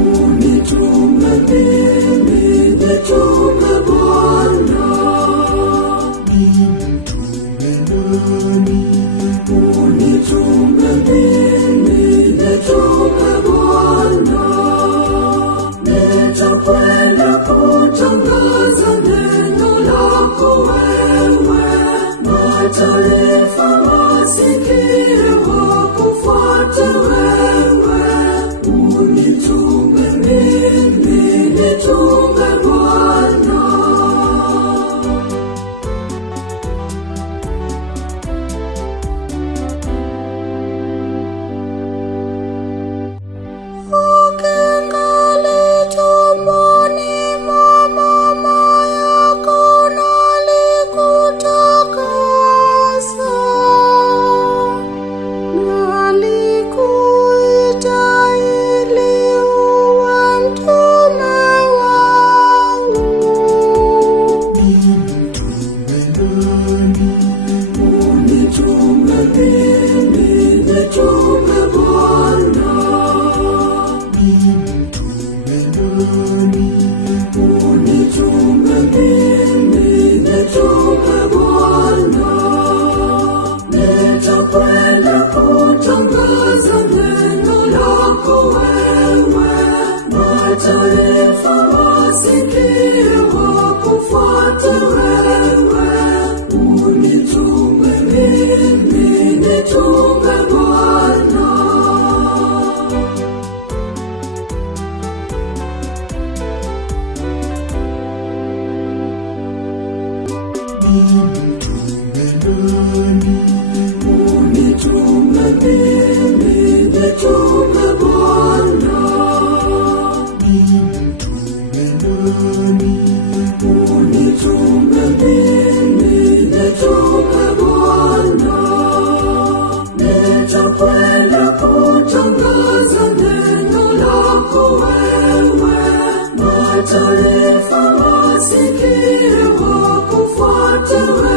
Unitume mimi, nitume Bwana. Unitume mimi, nitume Bwana. Nitakwenda kutangaza neno lako wewe, mataifa wasikie wakufuate wewe. Unitume mimi, nitume Bwana. Nitakwenda kutangaza neno lako wewe, mataifa wasikie wakufuate wewe. Unitume mimi, nitume Bwana. Unitume mimi, nitume Bwana. Unitume mimi, nitume Bwana. Nitakwenda kutangaza neno lako wewe, mataifa wasikie wakufuate wewe.